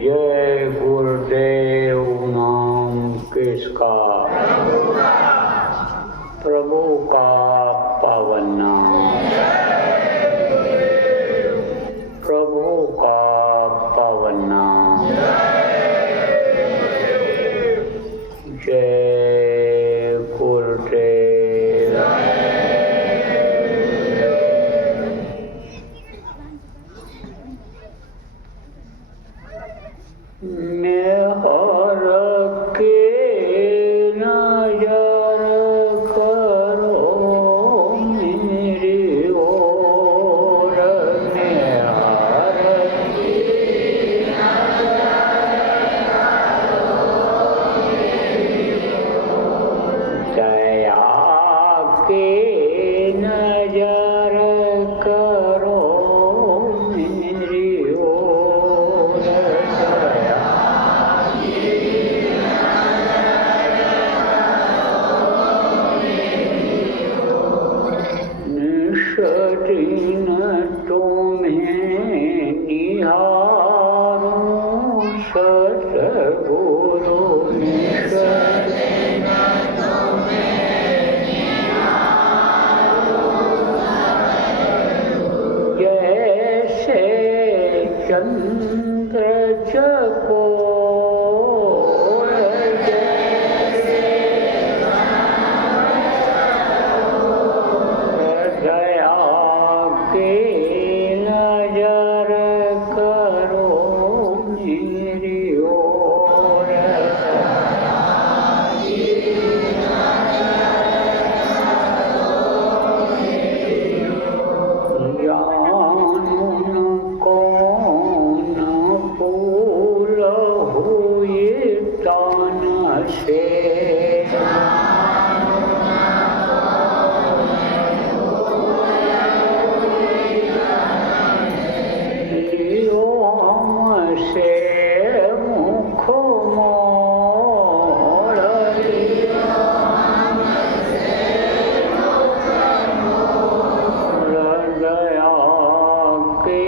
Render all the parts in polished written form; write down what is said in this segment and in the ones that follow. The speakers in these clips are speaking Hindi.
जय गुरुदेव नाम किसका, प्रभु का पावन नाम, प्रभु का पावन नाम। जय गुरुदेव। निहार के नजर करो मेरी ओर, निहार के दया के नजर करो मेरी ओर, निष्ठिन तुम्हें निहारूं सतगुरु, निष्ठिन जैसे चंद्र चकोर, दया के नजर करो मेरी ओर, जानूं कौन फूल हुए तन से, लियो हमसे मुख मोड़, दया के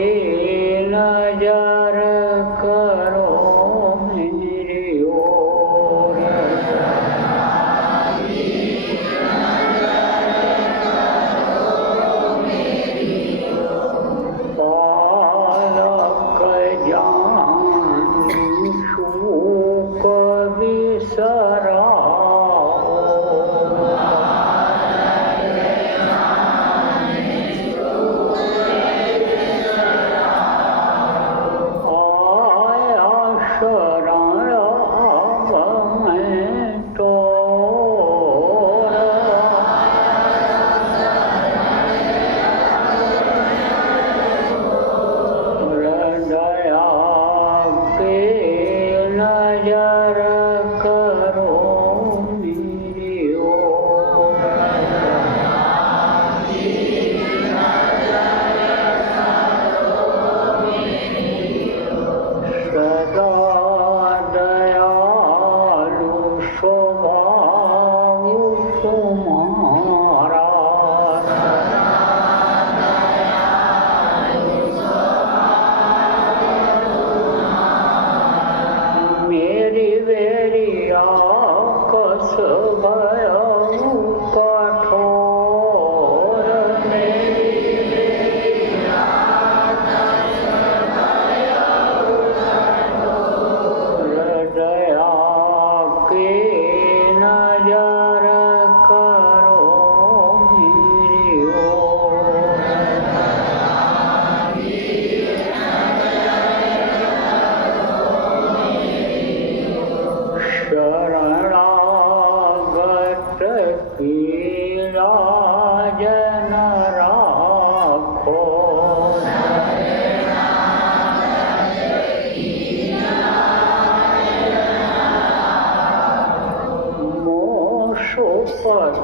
नजर करो मेरी ओर, बालक जान शूक बिसराओ, आया शरण अब मैं तोर, दया के नजर करो मेरी ओर, सदा दयालु स्वभाव तुम्हारा, मेरी वेरिया कस भयउ कठोर, दया के नजर करो मेरी ओर,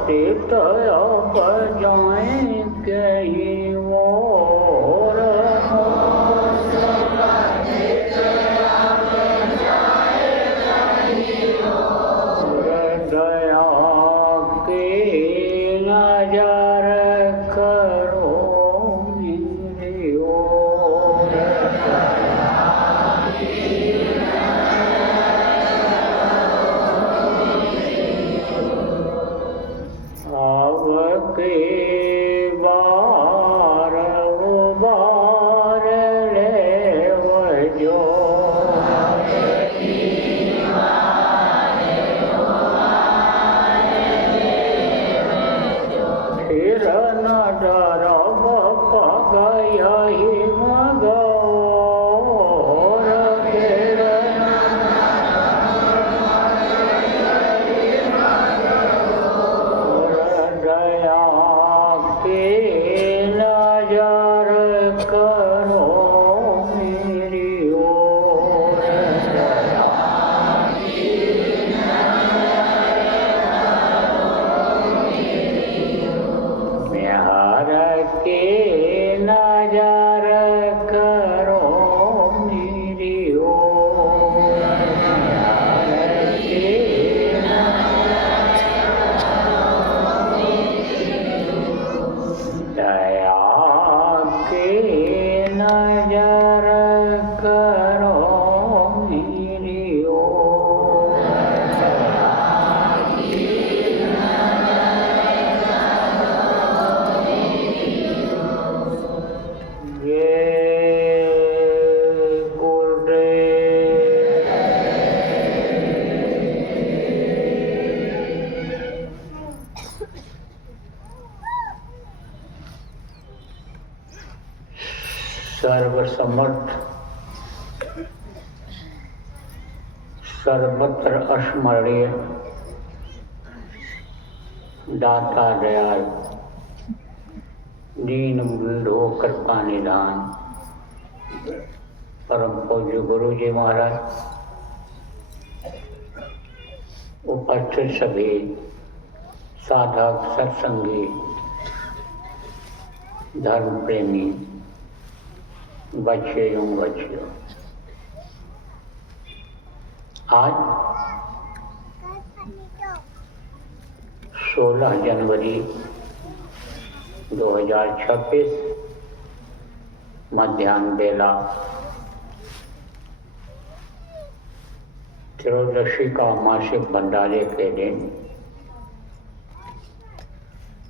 चित अब जाए कहीं और दया के नजर करो मेरी ओर अब के बार उबार ले वजो फिर न डरब पगया ही मगोर फिर दया के नजर करो मेरी ओर बिहार के नजर करो मेरी ओर बिहार के दया के नजर करो मेरी ओर ये गुरुदेव सर्वसमर्थ सर्वत्र अस्मरणीय दाता दयाल दीन बंधु कृपा निधान परम पूज्य गुरु जी महाराज उपस्थित सभी साधक सत्संगी धर्म प्रेमी बच्चे एवं बच्चियों आज 16 जनवरी 2026 मध्याह्न बेला त्रयोदशी का मासिक भंडारे के दिन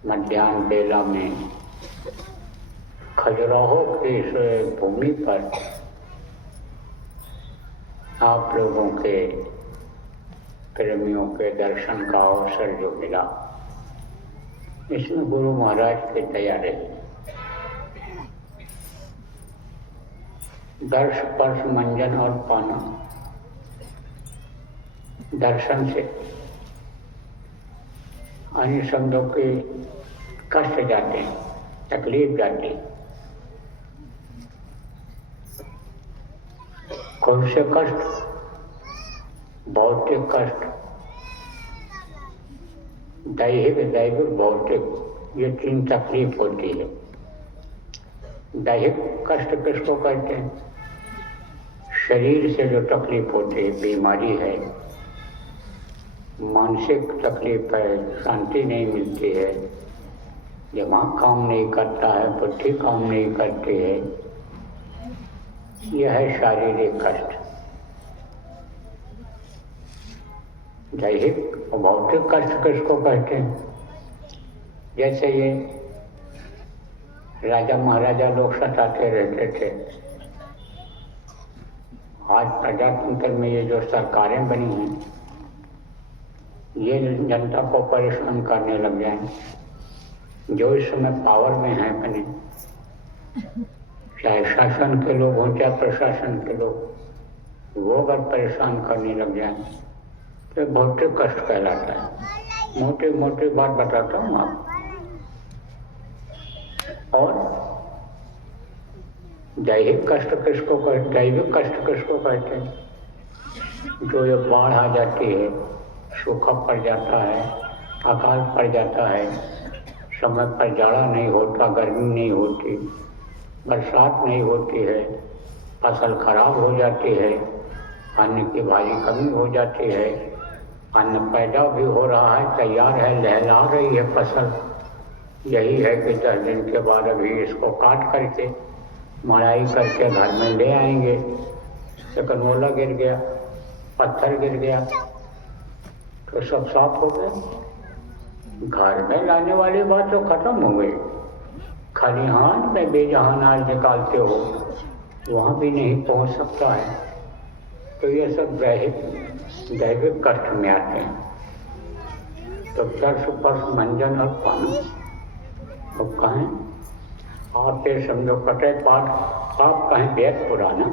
मध्याह्न बेला में खजुराहो की इस भूमि पर आप लोगों के प्रेमियों के दर्शन का अवसर जो मिला इसमें गुरु महाराज की दया रही। दर्श स्पर्श मंजन और पाना दर्शन से अन्य शब्दों के कष्ट जाते हैं, तकलीफ जाती है। कौन से कष्ट? भौतिक कष्ट, दैहिक दैविक भौतिक, ये 3 तकलीफ होती है। दैहिक कष्ट किसको कहते हैं? शरीर से जो तकलीफ होती है, बीमारी है, मानसिक तकलीफ है, शांति नहीं मिलती है, दिमाग काम नहीं करता है, बुद्धि काम नहीं करती है, यह है शारीरिक कष्ट। दैहिक और भौतिक कष्ट किसको कहते हैं? जैसे ये राजा महाराजा लोग सताते रहते थे, आज प्रजातंत्र में ये जो सरकारें बनी हैं ये जनता को परेशान करने लग जाए। जो इस समय पावर में है बने, चाहे शासन के लोग हों चाहे प्रशासन के लोग, वो अगर परेशान करने लग जाए तो भौतिक कष्ट कहलाता है। मोटी मोटी बात बताता हूँ आप। और दैहिक कष्ट किसको कहते, दैविक कष्ट किसको कहते हैं? जो ये बाढ़ आ जाती है, सूखा पड़ जाता है, अकाल पड़ जाता है, समय पर जाड़ा नहीं होता, गर्मी नहीं होती, बरसात नहीं होती है, फसल खराब हो जाती है, अन्न की भारी कमी हो जाती है, अन्न पैदा भी हो रहा है, तैयार है, लहला रही है फसल। यही है कि 10 दिन के बाद अभी इसको काट करके मड़ाई करके घर में ले आएंगे, लेकिन ओला गिर गया, पत्थर गिर गया तो सब साफ हो गए। घर में लाने वाली बात तो खत्म हो गई, खलिहान में भी जहाँ अनाज निकालते हो वहाँ भी नहीं पहुँच सकता है। तो ये सब दैविक कष्ट में आते हैं। तो चर्च पर मंजन और पानी तो कहें आप ये समझो कटे पाठ पाप कहें वेद पुराना,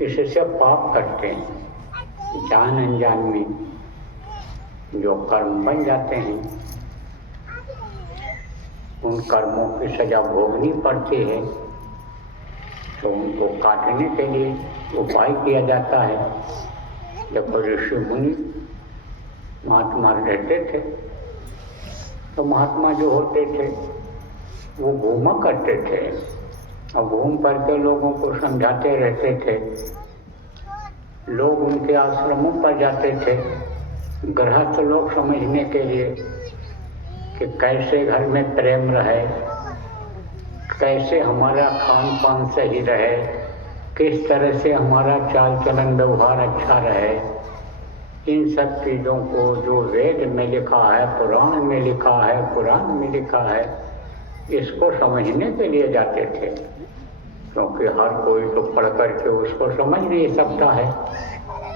इससे पाप करते हैं जान अनजान में, जो कर्म बन जाते हैं उन कर्मों की सजा भोगनी पड़ती है। तो उनको काटने के लिए उपाय किया जाता है। जब ऋषि मुनि महात्मा रहते थे तो महात्मा जो होते थे वो घूमा करते थे और घूम करके लोगों को समझाते रहते थे। लोग उनके आश्रमों पर जाते थे गृहस्थ लोग समझने के लिए कि कैसे घर में प्रेम रहे, कैसे हमारा खान पान सही रहे, किस तरह से हमारा चाल चलन व्यवहार अच्छा रहे। इन सब चीज़ों को जो वेद में लिखा है, पुराण में लिखा है, पुराण में लिखा है, इसको समझने के लिए जाते थे। क्योंकि हर कोई तो पढ़ करके उसको समझ नहीं सकता है,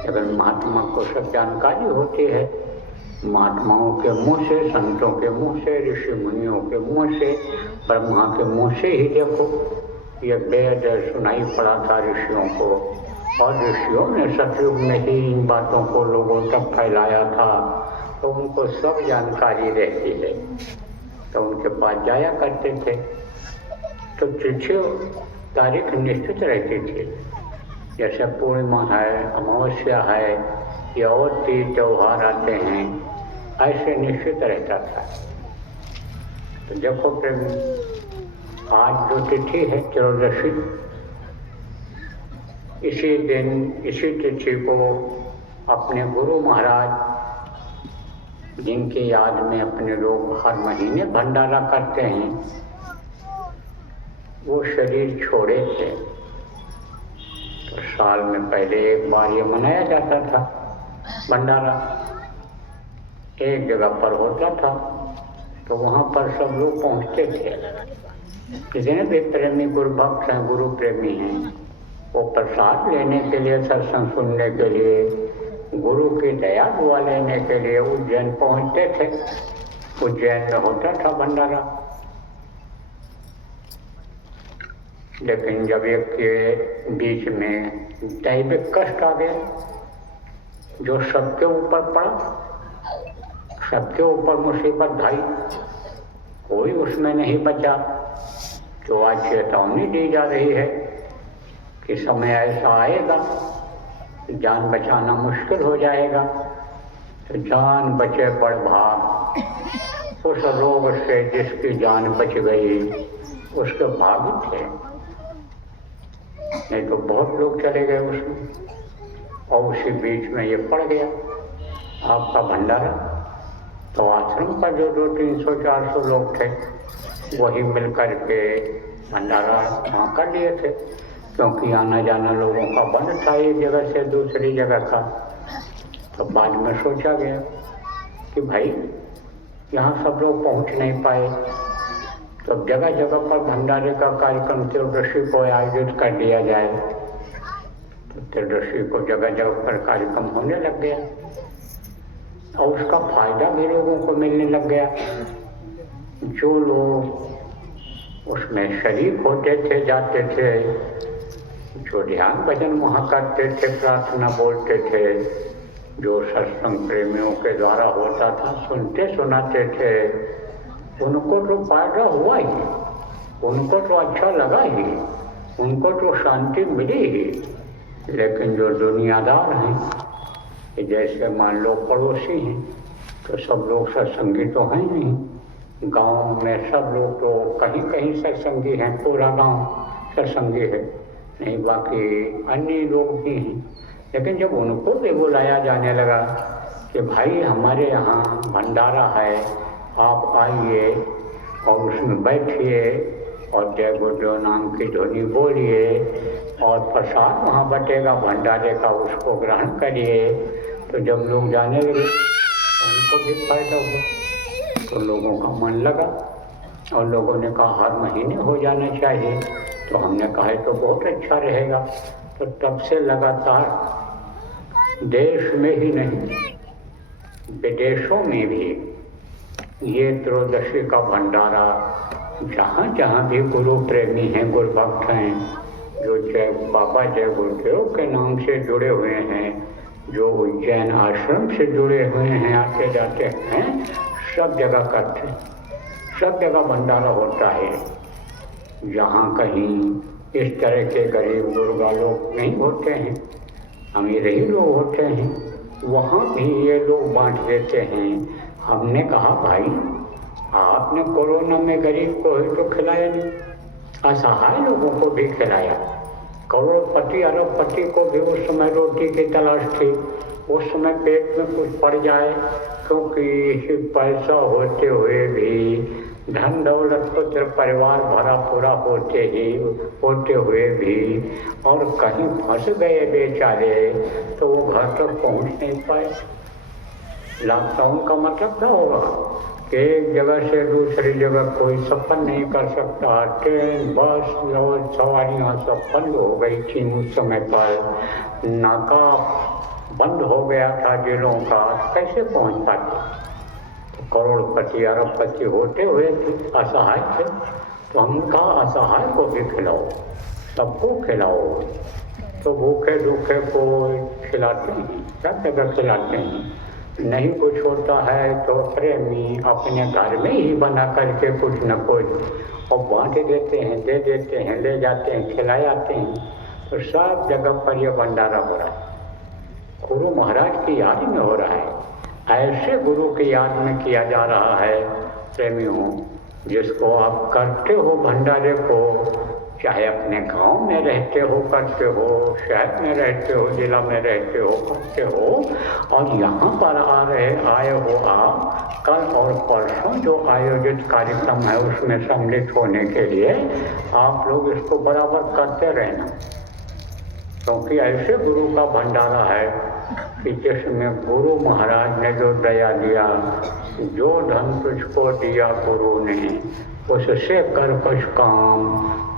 लेकिन महात्मा को सब जानकारी होती है। महात्माओं के मुँह से, संतों के मुँह से, ऋषि मुनियों के मुँह से, ब्रह्मा के मुँह से ही देखो ये वेद सुनाई पड़ा था ऋषियों को, और ऋषियों ने सतयुग में ही इन बातों को लोगों तक फैलाया था। तो उनको सब जानकारी रहती है, तो उनके पास जाया करते थे। तो तिथि तारीख निश्चित रहती थी, जैसे पूर्णिमा है, अमावस्या है या और तीज त्योहार आते हैं, ऐसे निश्चित रहता था। तो देखो प्रेम, आज जो तिथि है त्रयोदशी, इसी दिन इसी तिथि को अपने गुरु महाराज जिनकी याद में अपने लोग हर महीने भंडारा करते हैं, वो शरीर छोड़े थे। तो साल में पहले एक बार ये मनाया जाता था भंडारा, एक जगह पर होता था, तो वहाँ पर सब लोग पहुँचते थे। जितने भी प्रेमी गुरु भक्त हैं, गुरु प्रेमी हैं, वो प्रसाद लेने के लिए, सत्संग सुनने के लिए, गुरु की दया दुआ लेने के लिए उज्जैन पहुँचते थे। उज्जैन में होता था भंडारा। लेकिन जब एक के बीच में दैविक कष्ट आ गया जो सबके ऊपर पड़ा, सबके ऊपर मुसीबत ढाई, कोई उसमें नहीं बचा। तो आज चेतावनी दी जा रही है कि समय ऐसा आएगा, जान बचाना मुश्किल हो जाएगा। तो जान बचे बड़ भाग, उस रोग से जिसकी जान बच गई उसके भाग थे, नहीं तो बहुत लोग चले गए उसमें। और उसी बीच में ये पड़ गया आपका भंडारा। तो आश्रम पर जो 200-300-400 लोग थे वही मिल कर के भंडारा वहाँ कर लिए थे, क्योंकि आना जाना लोगों का बंद था एक जगह से दूसरी जगह का। तो बाद में सोचा गया कि भाई यहाँ सब लोग पहुँच नहीं पाए, तो जगह जगह पर भंडारे का कार्यक्रम त्रयोदशी को आयोजित कर दिया जाए। तो त्रयोदशी को जगह जगह पर कार्यक्रम होने लग गया और उसका फायदा भी लोगों को मिलने लग गया। जो लोग उसमें शरीक होते थे, जाते थे, जो ध्यान भजन वहाँ करते थे, प्रार्थना बोलते थे, जो सत्संग प्रेमियों के द्वारा होता था, सुनते सुनाते थे, उनको तो फायदा हुआ ही, उनको तो अच्छा लगा ही, उनको तो शांति मिली ही। लेकिन जो दुनियादार हैं, जैसे मान लो पड़ोसी हैं, तो सब लोग सत्संगी तो हैं नहीं। गांव में सब लोग तो कहीं कहीं सत्संगी हैं, पूरा गांव सत्संगी है नहीं, बाकी अन्य लोग भी हैं। लेकिन जब उनको भी बुलाया जाने लगा कि भाई हमारे यहाँ भंडारा है, आप आइए और उसमें बैठिए और जय गुरुदेव नाम की ध्वनि बोलिए और प्रसाद वहाँ बटेगा भंडारे का, उसको ग्रहण करिए। तो जब लोग जाने लगे तो उनको भी फायदा हुआ, तो लोगों का मन लगा और लोगों ने कहा हर महीने हो जाना चाहिए। तो हमने कहा तो बहुत अच्छा रहेगा। तो तब से लगातार देश में ही नहीं विदेशों में भी ये त्रयोदशी का भंडारा, जहाँ जहाँ भी गुरु प्रेमी हैं, गुरु भक्त हैं, जो जय बाबा जय गुरुदेव के नाम से जुड़े हुए हैं, जो उज्जैन आश्रम से जुड़े हुए हैं, आते जाते हैं, सब जगह करते हैं, सब जगह भंडारा होता है। जहाँ कहीं इस तरह के गरीब गुरबा लोग नहीं होते हैं, अमीर ही लोग होते हैं, वहाँ भी ये लोग बांट देते हैं। हमने कहा भाई आपने कोरोना में गरीब को ही तो खिलाया नहीं, असहाय लोगों को भी खिलाया। करोड़पति अरबपति को भी उस समय रोटी की तलाश थी, उस समय पेट में कुछ पड़ जाए, क्योंकि पैसा होते हुए भी, धन दौलत पुत्र परिवार भरा पूरा होते हुए भी, और कहीं फंस गए बेचारे तो वो घर तक पहुंच नहीं पाए। लॉकडाउन का मतलब क्या होगा कि एक जगह से दूसरी जगह कोई सफर नहीं कर सकता। ट्रेन बस और सवारियाँ सब बंद हो गई थी उस समय पर, नाका बंद हो गया था जिलों का, कैसे पहुंच पाते। करोड़पति अरबपति होते हुए असहाय थे, तो हमने कहा असहाय को भी खिलाओ, सबको खिलाओ। तो भूखे दुखे को खिलाते हैं, सब जगह खिलाते हैं। नहीं कुछ होता है तो प्रेमी अपने घर में ही बना करके कुछ न कुछ और बांट देते हैं, दे देते हैं, ले जाते हैं, खिला जाते हैं। तो सब जगह पर यह भंडारा हो रहा है, गुरु महाराज की याद में हो रहा है, ऐसे गुरु की याद में किया जा रहा है। प्रेमियों, जिसको आप करते हो भंडारे को, चाहे अपने गांव में रहते हो करते हो, शहर में रहते हो, जिला में रहते हो करते हो, और यहाँ पर आए हो आप, कल और परसों जो आयोजित कार्यक्रम है उसमें सम्मिलित होने के लिए आप लोग इसको बराबर करते रहना, क्योंकि ऐसे गुरु का भंडारा है कि जिसमें गुरु महाराज ने जो दया दिया, जो धन तुझको दिया गुरु ने, उससे कर कुछ काम,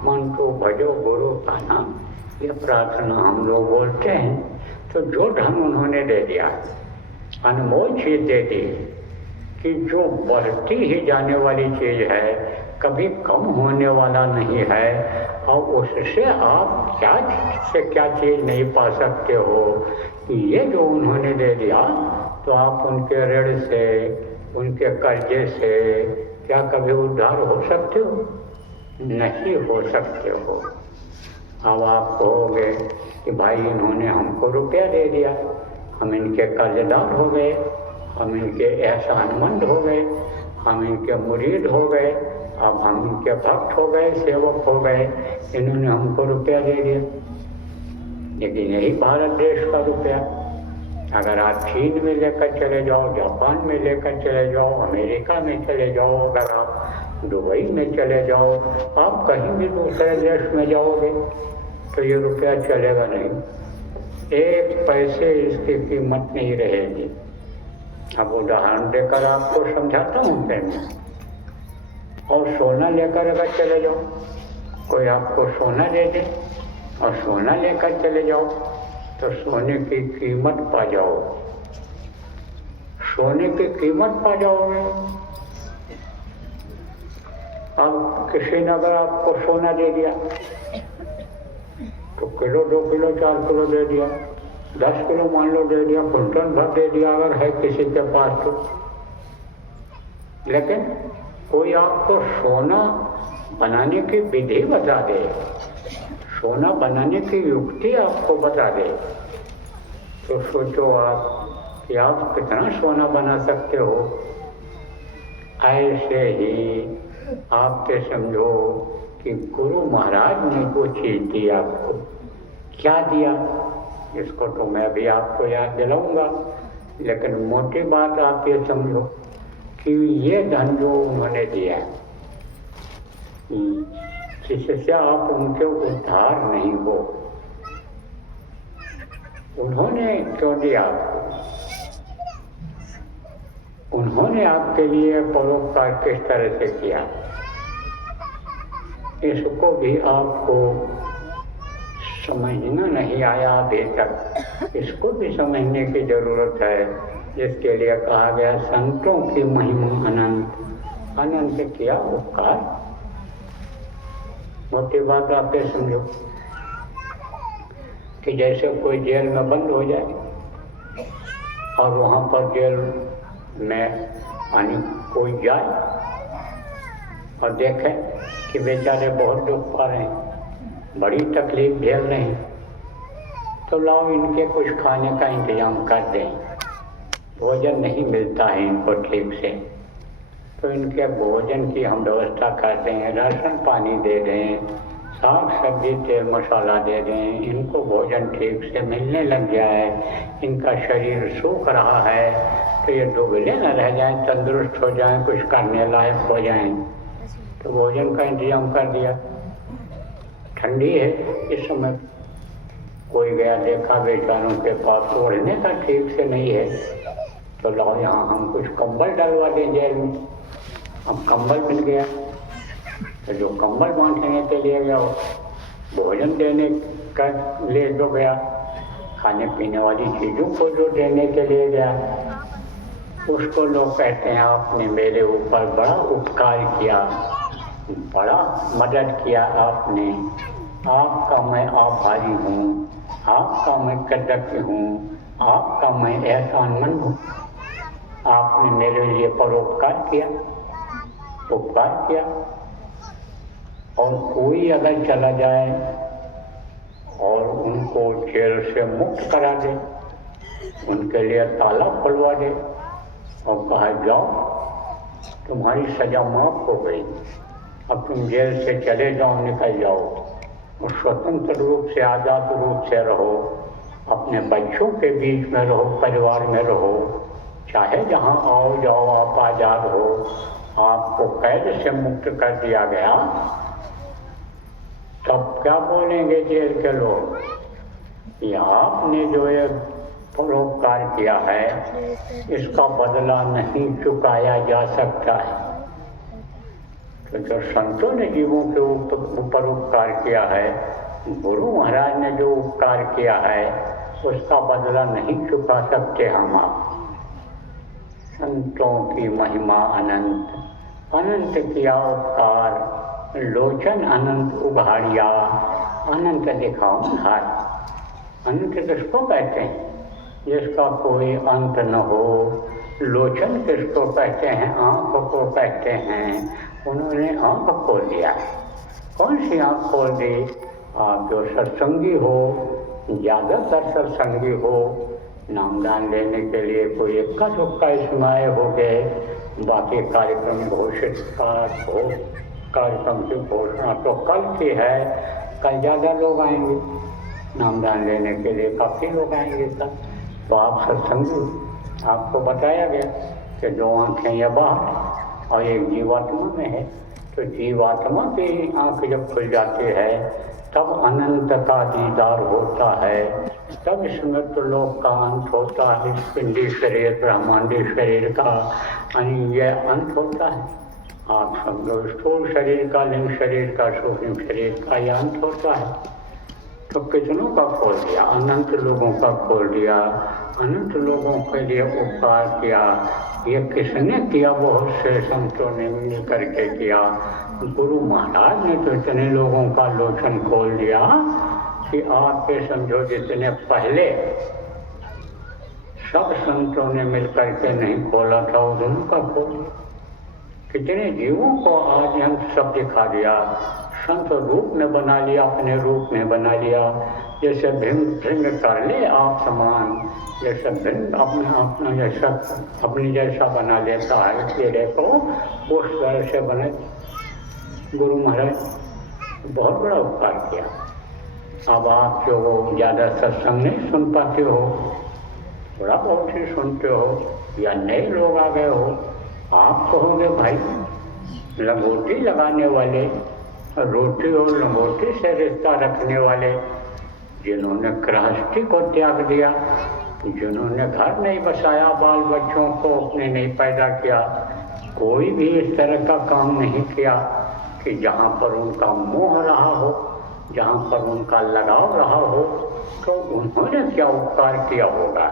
मन को भजो गुरु का नाम, ये प्रार्थना हम लोग बोलते हैं। तो जो धन उन्होंने दे दिया, अनमोल चीज दे दी, कि जो बढ़ती ही जाने वाली चीज़ है, कभी कम होने वाला नहीं है, और उससे आप क्या से क्या चीज़ नहीं पा सकते हो। ये जो उन्होंने दे दिया, तो आप उनके ऋण से, उनके कर्जे से क्या कभी उद्धार हो सकते हो? नहीं हो सकते हो। अब आप कहोगे कि भाई इन्होंने हमको रुपया दे दिया, हम इनके कर्जदार हो गए, हम इनके एहसानमंद हो गए, हम इनके मुरीद हो गए, अब हम इनके भक्त हो गए, सेवक हो गए, इन्होंने हमको रुपया दे दिया। लेकिन यही भारत देश का रुपया अगर आप चीन में लेकर चले जाओ, जापान में लेकर चले जाओ, अमेरिका में चले जाओ, अगर आप दुबई में चले जाओ, आप कहीं भी दूसरे देश में जाओगे तो ये रुपया चलेगा नहीं, एक पैसे इसकी कीमत नहीं रहेगी। अब उदाहरण देकर आपको समझाता हूँ मैं। और सोना लेकर अगर चले जाओ, कोई आपको सोना दे दे और सोना लेकर चले जाओ, तो सोने की कीमत पा जाओ, सोने की कीमत पा जाओगे। अब किसी ने अगर आपको सोना दे दिया तो किलो, 2 किलो, 4 किलो दे दिया, 10 किलो मान लो दे दिया, कुंटल भर दे दिया अगर है किसी के पास तो। लेकिन कोई आपको सोना बनाने की विधि बता दे, सोना बनाने की युक्ति आपको बता दे, तो सोचो आप कि आप कितना सोना बना सकते हो। ऐसे ही आपके समझो कि गुरु महाराज ने वो चीज़ दी आपको, क्या दिया इसको तो मैं भी आपको याद दिलाऊंगा, लेकिन मोटी बात आप ये समझो कि ये धन जो उन्होंने दिया जिससे आप उनके उद्धार नहीं हो, उन्होंने क्यों दिया आपको? उन्होंने आपके लिए परोपकार किस तरह से किया, इसको भी आपको समझना नहीं आया अभी तक। इसको भी समझने की जरूरत है, जिसके लिए कहा गया संतों की महिमा अनंत। अनंत किया उपकार। मोटी बात आप ये समझो कि जैसे कोई जेल में बंद हो जाए और वहाँ पर जेल में कोई जाए और देखे कि बेचारे बहुत दुख पा रहे हैं, बड़ी तकलीफ झेल रहे हैं, तो लाओ इनके कुछ खाने का इंतजाम कर दें। भोजन नहीं मिलता है इनको ठीक से, तो इनके भोजन की हम व्यवस्था कर दें, राशन पानी दे दें, साग सब्जी तेल मसाला दे दें, इनको भोजन ठीक से मिलने लग जाए, इनका शरीर सूख रहा है तो ये दुबले न रह जाएं, तंदुरुस्त हो जाएं, कुछ करने लायक हो जाएं, तो भोजन का इंतजाम कर दिया। ठंडी है इस समय, कोई गया देखा बेचारों के पास ओढ़ने का ठीक से नहीं है, तो लाओ यहाँ हम कुछ कंबल डलवा दें जेल में। अब कंबल मिल गया तो जो कंबल बांटने के लिए गया, भोजन देने का ले जो गया, खाने पीने वाली चीज़ों को जो देने के लिए गया, उसको लोग कहते हैं आपने मेरे ऊपर बड़ा उपकार किया, बड़ा मदद किया आपने, आपका मैं आभारी हूँ, आपका मैं कृतज्ञ हूँ, आपका मैं एहसानमंद हूँ, आपने मेरे लिए परोपकार किया, उपकार किया। और कोई अगर चला जाए और उनको जेल से मुक्त करा दे, उनके लिए ताला खुलवा दे और कहा जाओ तुम्हारी सजा माफ हो गई, अब तुम जेल से चले जाओ, निकल जाओ और स्वतंत्र रूप से आज़ाद रूप से रहो, अपने बच्चों के बीच में रहो, परिवार में रहो, चाहे जहाँ आओ जाओ आप आज़ाद हो, आपको कैद से मुक्त कर दिया गया, तब क्या बोलेंगे जेल के लोग कि आपने जो ये परोपकार किया है इसका बदला नहीं चुकाया जा सकता है। तो जो संतों ने जीवों के ऊपर उपकार किया है, गुरु महाराज ने जो उपकार किया है, उसका बदला नहीं चुका सकते हम आप। संतों की महिमा अनंत, अनंत किया उपकार, लोचन अनंत उघाड़िया, अनंत दिखाओ हाथ। अनंत किसको कहते हैं? जिसका कोई अंत न हो। लोचन किसको कहते हैं? आँख को कहते हैं। उन्होंने आँख खोल दिया। कौन सी आँख खोल दी? आप जो सत्संगी हो, ज़्यादातर सत्संगी हो, नामदान लेने के लिए कोई इक्का दुक्का इसमें आए हो गए, बाकी कार्यक्रम घोषित कार्यक्रम की घोषणा तो कल की है, कल ज़्यादा लोग आएंगे नामदान लेने के लिए, काफ़ी लोग आएंगे कल। तो आप सत्संगी, आपको बताया गया कि दो आँखें ये बाहर और एक जीवात्मा में है, तो जीवात्मा की आँख जब खुल जाती है तब अनंत का दीदार होता है, तब इसमें तो लोक का अंत होता है, इस पिंडी शरीर ब्रह्मांडी शरीर का ये अंत होता है। आप समझो स्थूल शरीर का, लिंग शरीर का, सूक्ष्म शरीर का ये अंत होता है। तो कितनों का खोल दिया? अनंत लोगों का खोल दिया, अनंत लोगों के लिए उपकार किया। ये किसने किया? बहुत से संतों ने मिल करके किया। गुरु महाराज ने तो इतने लोगों का लोचन खोल दिया कि आप ये समझो जितने पहले सब संतों ने मिल करके नहीं खोला था, उन्होंने का खोल। कितने जीवों को आज हम सब दिखा दिया, संत रूप में बना लिया, अपने रूप में बना लिया। जैसे भिन्न भिन्न कर ले आप समान, जैसा भिन्न अपना अपना जैसा अपनी जैसा बना लेता है तेरे को, उस तरह से बने। गुरु महाराज बहुत बड़ा उपकार किया। अब आप जो ज़्यादा सत्संग नहीं सुन पाते हो, थोड़ा बहुत ही सुनते हो, या नए लोग आ गए हो, आप कहोगे भाई लंगोटी लगाने वाले, रोटी और लंगोटी से रिश्ता रखने वाले, जिन्होंने गृहस्थी को त्याग दिया, जिन्होंने घर नहीं बसाया, बाल बच्चों को अपने नहीं पैदा किया, कोई भी इस तरह का काम नहीं किया कि जहाँ पर उनका मोह रहा हो, जहाँ पर उनका लगाव रहा हो, तो उन्होंने क्या उपकार किया होगा।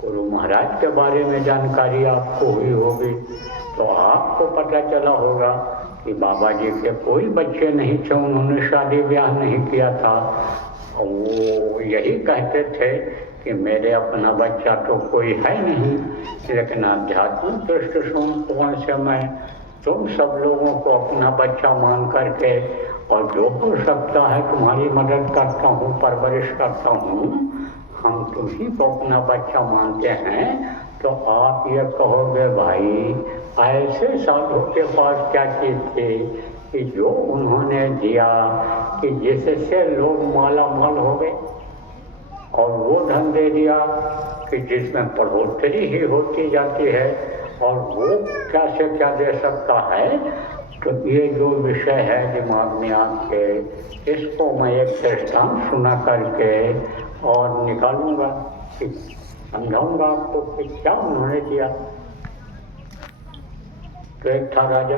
गुरु महाराज के बारे में जानकारी आपको हुई होगी तो आपको पता चला होगा कि बाबा जी के कोई बच्चे नहीं थे, उन्होंने शादी ब्याह नहीं किया था। वो यही कहते थे कि मेरे अपना बच्चा तो कोई है नहीं, लेकिन आध्यात्मिक दृष्टिकोण से मैं तुम सब लोगों को अपना बच्चा मान करके और जो हो सकता है तुम्हारी मदद करता हूँ, परवरिश करता हूँ। हम तुम्ही को अपना बच्चा मानते हैं। तो आप ये कहोगे भाई ऐसे साधु के पास क्या चीज़ थी कि जो उन्होंने दिया कि जिससे लोग माला माल हो गए, और वो धन दे दिया कि जिसमें बढ़ोतरी ही होती जाती है, और वो क्या से क्या दे सकता है। तो ये जो विषय है दिमाग में आपके, इसको मैं एक दृष्टांत सुना करके और निकालूंगा, कि समझाऊंगा आपको कि क्या उन्होंने किया। तो एक था राजा,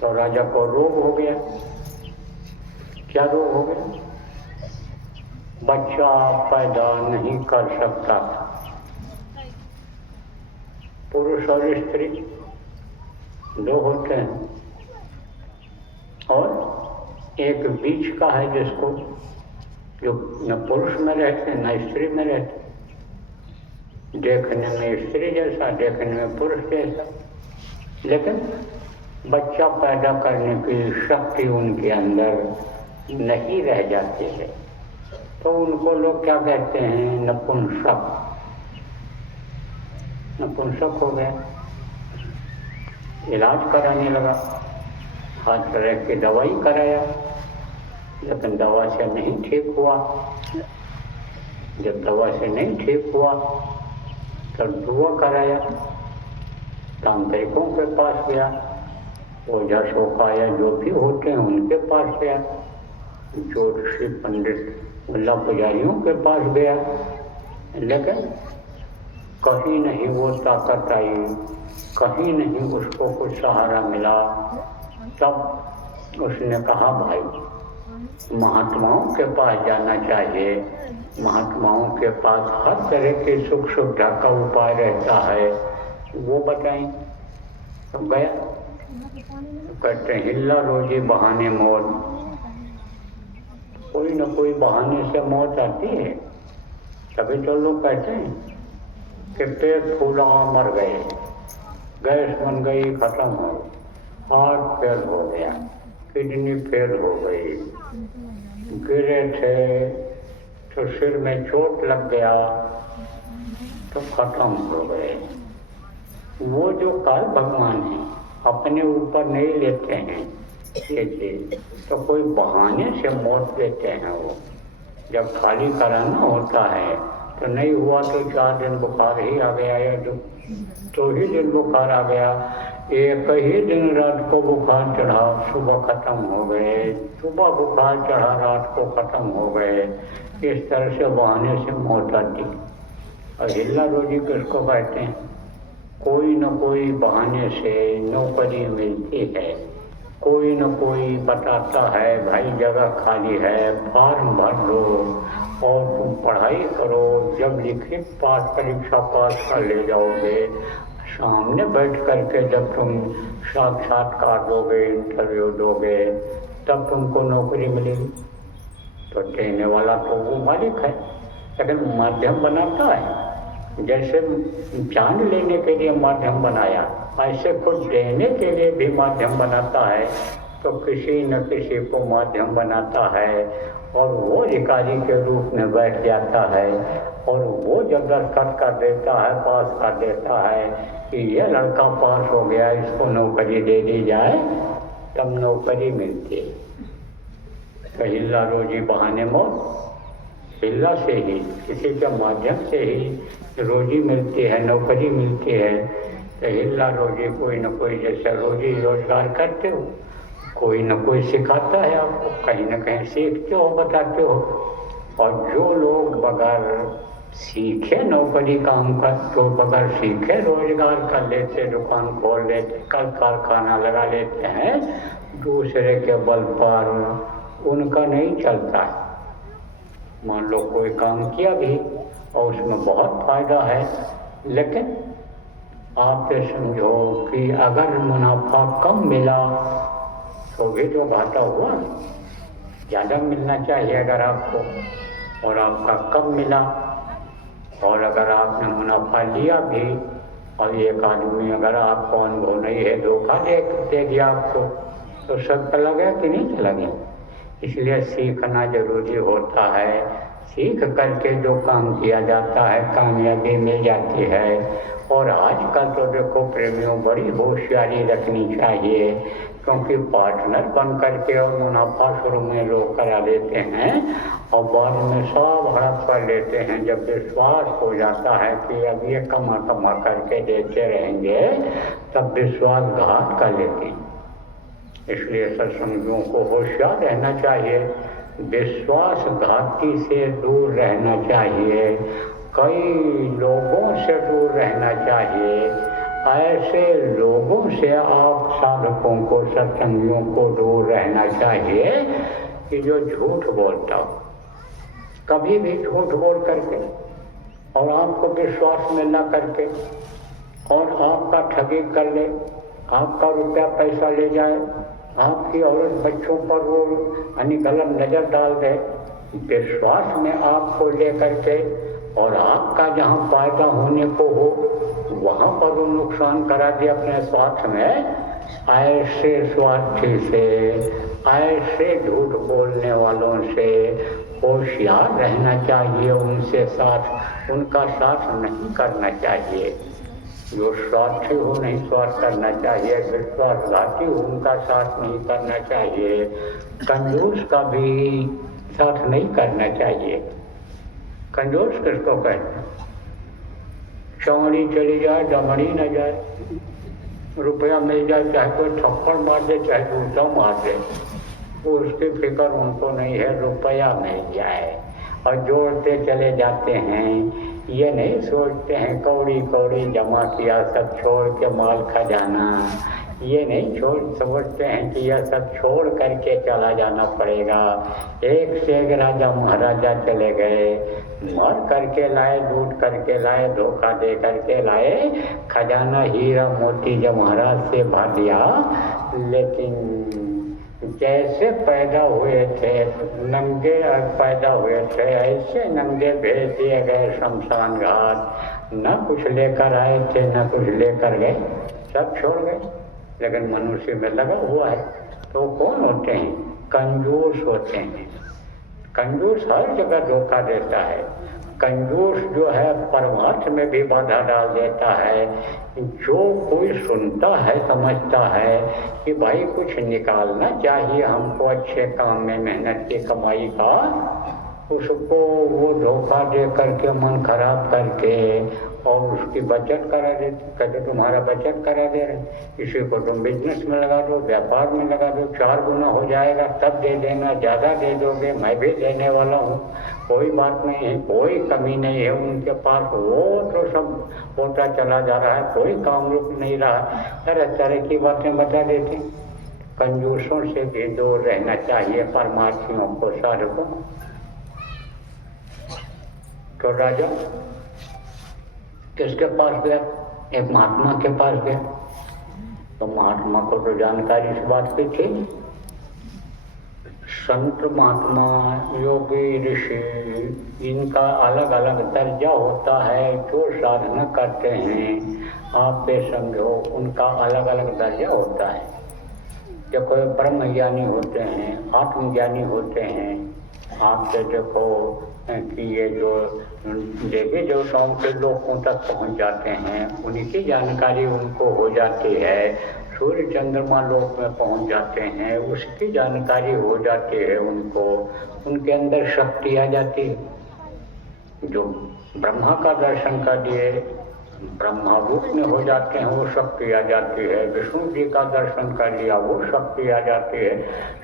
तो राजा को रोग हो गया। क्या रोग हो गया? बच्चा पैदा नहीं कर सकता था। पुरुष और स्त्री दो होते हैं, और एक बीच का है जिसको, जो न पुरुष में रहते न स्त्री में रहते, देखने में स्त्री जैसा, देखने में पुरुष जैसा, लेकिन बच्चा पैदा करने की शक्ति उनके अंदर नहीं रह जाती है। तो उनको लोग क्या कहते हैं? नपुंसक। नपुंसक हो गया। इलाज कराने लगा, हर तरह की दवाई कराया, लेकिन दवा से नहीं ठीक हुआ। जब दवा से नहीं ठीक हुआ तो दुआ कराया, तांत्रिकों के पास गया, ओझा शोकाया जो भी होते हैं उनके पास गया, ज्योतिषी पंडित मुल्ला पुजारियों के पास गया, लेकिन कहीं नहीं वो ताकत आई, कहीं नहीं उसको कुछ सहारा मिला। तब उसने कहा भाई महात्माओं के पास जाना चाहिए, महात्माओं के पास हर तरह की सुख सुविधा का उपाय रहता है, वो बताएं। तो गया, तो कहते हिल्ला रोजी बहाने मौत। कोई न कोई बहाने से मौत आती है। तभी तो लोग कहते हैं कि पेट फूला मर गए, गैस बन गई खत्म हो, हार्ट फेल हो गया, किडनी फेल हो गई, गिरे थे तो सिर में चोट लग गया तो खत्म हो गए। वो जो काल भगवान है अपने ऊपर नहीं लेते हैं ये चीज, तो कोई बहाने से मौत देते हैं। वो जब खाली कराना होता है तो नहीं हुआ तो 4 दिन बुखार ही आ गया, या 2 ही दिन बुखार आ गया, एक ही दिन रात को बुखार चढ़ा, सुबह खत्म हो गए, सुबह बुखार चढ़ा, रात को खत्म हो गए। इस तरह से बहाने से मौत आती। और हिल्ला रोजी किसको कहते हैं? कोई न कोई बहाने से नौकरी मिलती है, कोई न कोई बताता है भाई जगह खाली है, फॉर्म भर दो और तुम पढ़ाई करो, जब लिखित परीक्षा पास कर ले जाओगे, सामने बैठ करके जब तुम साक्षात्कार दोगे, इंटरव्यू दोगे, तब तुमको नौकरी मिलेगी। तो देने वाला तो वो मालिक है, लेकिन माध्यम बनाता है। जैसे जान लेने के लिए माध्यम बनाया, ऐसे कुछ देने के लिए भी माध्यम बनाता है। तो किसी न किसी को माध्यम बनाता है, और वो अधिकारी के रूप में बैठ जाता है और वो जब दस्तखत कर देता है, पास कर देता है कि ये लड़का पास हो गया, इसको नौकरी दे दी जाए, तब नौकरी मिलती है। तो हिल्ला रोजी बहाने मौत, हिल्ला से ही, किसी के माध्यम से ही रोजी मिलती है, नौकरी मिलती है। तो हिल्ला रोजी कोई न कोई जैसे रोजी रोजगार करते हो, कोई न कोई सिखाता है आपको, कहीं न कहीं सीखते हो, बताते हो। और जो लोग बगैर सीखे नौकरी काम कर, तो बगैर सीखे रोजगार कर लेते, दुकान खोल लेते, कल कारखाना लगा लेते हैं दूसरे के बल पर, उनका नहीं चलता है। मान लो कोई काम किया भी और उसमें बहुत फायदा है, लेकिन आप ये समझो कि अगर मुनाफा कम मिला तो भी तो घाटा हुआ। ज़्यादा मिलना चाहिए अगर आपको, और आपका कम मिला, और अगर आपने मुनाफा लिया भी और एक आदमी अगर आपको अनुभव नहीं है धोखा दे दिया आपको, तो सब चला गया कि नहीं चला गया। इसलिए सीखना जरूरी होता है। सीख करके जो काम किया जाता है कामयाबी मिल जाती है। और आजकल तो देखो प्रेमियों, बड़ी होशियारी रखनी चाहिए, क्योंकि पार्टनर बन करके और मुनाफा शुरू में लोग करा लेते हैं और बाद में सब हड़प कर लेते हैं। जब विश्वास हो जाता है कि अब ये कमा करके देते रहेंगे, तब विश्वासघात कर लेते हैं। इसलिए सत्संगियों को होशियार रहना चाहिए, विश्वासघाती से दूर रहना चाहिए, कई लोगों से दूर रहना चाहिए। ऐसे लोगों से आप साधकों को, सत्संगियों को दूर रहना चाहिए कि जो झूठ बोलता हो, कभी भी झूठ बोल करके और आपको विश्वास में न करके और आपका ठगी कर ले, आपका रुपया पैसा ले जाए, आपकी औरत बच्चों पर वो यानी गलत नज़र डाल दे, विश्वास में आपको ले करके और आपका जहाँ फायदा होने को हो वहाँ पर वो नुकसान करा दिया अपने स्वार्थ में। ऐसे स्वार्थी से, ऐसे झूठ बोलने वालों से होशियार रहना चाहिए, उनसे साथ, उनका साथ नहीं करना चाहिए। जो स्वार्थी हो नहीं स्वार्थ करना चाहिए, विश्वासघाती हो उनका साथ नहीं करना चाहिए, कंजूस का भी साथ नहीं करना चाहिए। कंजूस किसको कहते हैं? चौड़ी चली जाए डमड़ी न जाए, रुपया मिल जाए चाहे कोई थप्पड़ मार दे चाहे जूता मार दे, वो उसकी फिक्र उनको नहीं है, रुपया मिल जाए और जोड़ते चले जाते हैं। ये नहीं सोचते हैं कौड़ी कौड़ी जमा किया सब छोड़ के माल खजाना, ये नहीं सोचते हैं कि यह सब छोड़ करके चला जाना पड़ेगा। एक से एक राजा महाराजा चले गए, मर करके लाए, लूट करके लाए, धोखा दे करके लाए, खजाना हीरा मोती जब महाराज से भर दिया, लेकिन जैसे पैदा हुए थे नंगे पैदा हुए थे, ऐसे नंगे भेज दिए गए शमशान घाट। न कुछ लेकर आए थे न कुछ लेकर गए, सब छोड़ गए। लेकिन मनुष्य में लगा हुआ है। तो कौन होते हैं? कंजूस होते हैं। कंजूस हर जगह धोखा देता है। कंजूस जो है परमार्थ में भी बाधा डाल देता है। जो कोई सुनता है समझता है कि भाई कुछ निकालना चाहिए हमको अच्छे काम में, मेहनत की कमाई का, उसको वो धोखा दे करके मन खराब करके और उसकी बचत करा देते। कहते तुम्हारा बचत करा दे रहे, इसी को तुम बिजनेस में लगा दो, व्यापार में लगा दो, 4 गुना हो जाएगा, तब दे देना, ज़्यादा दे दोगे, मैं भी देने वाला हूँ, कोई बात नहीं है, कोई कमी नहीं है उनके पास। वो तो सब होता चला जा रहा है, कोई काम रुक नहीं रहा, तरह तरह की बातें बता देते। कंजूसों से भी दूर रहना चाहिए परमार्थियों को, साधकों। तो राजा किसके पास गया? एक महात्मा के पास गया। तो महात्मा को तो जानकारी इस बात की थी। संत महात्मा योगी ऋषि इनका अलग अलग दर्जा होता है। जो साधना करते हैं आप पे समझो उनका अलग अलग दर्जा होता है। जो कोई ब्रह्म ज्ञानी होते हैं, आत्मज्ञानी होते हैं, आप तो देखो कि ये जो देवी देवताओं के लोगों तक पहुंच जाते हैं, उनकी जानकारी उनको हो जाती है। सूर्य चंद्रमा लोक में पहुंच जाते हैं, उसकी जानकारी हो जाती है उनको, उनके अंदर शक्ति आ जाती है। जो ब्रह्मा का दर्शन कर लिए ब्रह्मा रूप में हो जाते हैं, वो शक्ति आ जाती है। विष्णु जी का दर्शन कर लिया, वो शक्ति आ जाती है।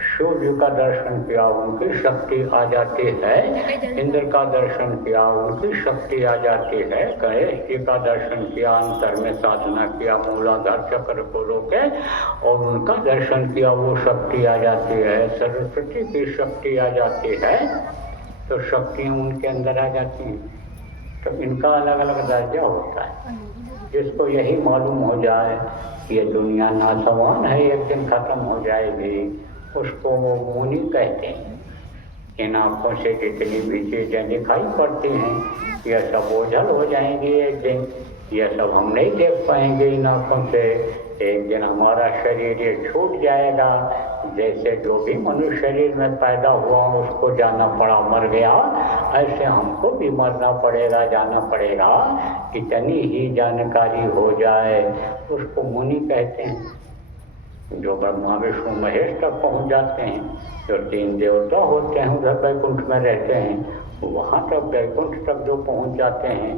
शिव जी का दर्शन किया, उनकी शक्ति आ जाती है। इंद्र का दर्शन किया, उनकी शक्ति आ जाती है। गणेश जी का दर्शन किया, अंतर में साधना किया, मूलाधार चक्र को रोके और उनका दर्शन किया, वो शक्ति आ जाती है। सरस्वती की शक्ति आ जाती है, तो शक्तियाँ उनके अंदर आ जाती हैं। तो इनका अलग अलग दर्जा होता है। जिसको यही मालूम हो जाए कि ये दुनिया नासवान है, एक दिन खत्म हो जाएगी, उसको वो मुनि कहते हैं। इन आँखों से जितनी भी चीज़ें दिखाई पड़ती हैं, यह सब ओझल हो जाएंगी एक दिन, यह सब हम नहीं देख पाएंगे इन आँखों से। एक दिन हमारा शरीर ये छूट जाएगा। जैसे जो भी मनुष्य शरीर में पैदा हुआ उसको जाना पड़ा, मर गया, ऐसे हमको भी मरना पड़ेगा, जाना पड़ेगा। इतनी ही जानकारी हो जाए उसको मुनि कहते हैं। जो ब्रह्मा विष्णु महेश तक पहुंच जाते हैं, जो 3 देवता होते हैं उधर वैकुंठ में रहते हैं, वहाँ तक वैकुंठ तक जो पहुंच जाते हैं,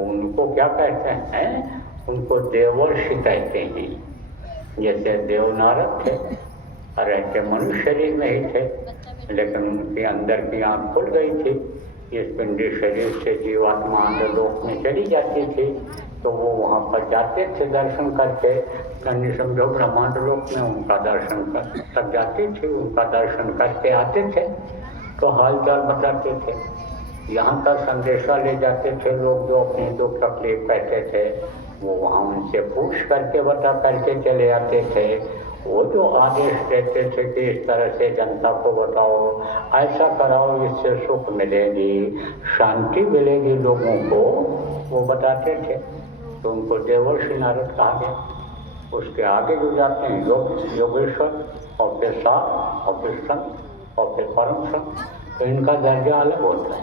उनको क्या कहते हैं? उनको देवर्षि कहते हैं। जैसे देव नारद थे, रहते मनुष्य शरीर में ही थे, लेकिन उनके अंदर की आँख खुल गई थी। इस पिंडी शरीर से जीवात्मा अंदर लोक में चली जाती थी, तो वो वहाँ पर जाते थे दर्शन करके। कहीं समझो ब्रह्मांड लोक में उनका दर्शन कर तक जाती थी, उनका दर्शन करके आते थे, तो हाल चाल बताते थे। यहाँ का संदेशा ले जाते थे लोग, जो अपनी दुख तकलीफ कहते थे, वो वहाँ उनसे पूछ करके बता करके चले आते थे। वो जो आदेश देते थे कि इस तरह से जनता को बताओ, ऐसा कराओ, इससे सुख मिलेगी, शांति मिलेगी लोगों को, वो बताते थे। तो उनको देवर्षि नारद कहा गया। उसके आगे जो जाते हैं योगेश्वर, और फिर साथ, और फिर संत, और फिर परम संत, तो इनका दर्जा अलग होता है।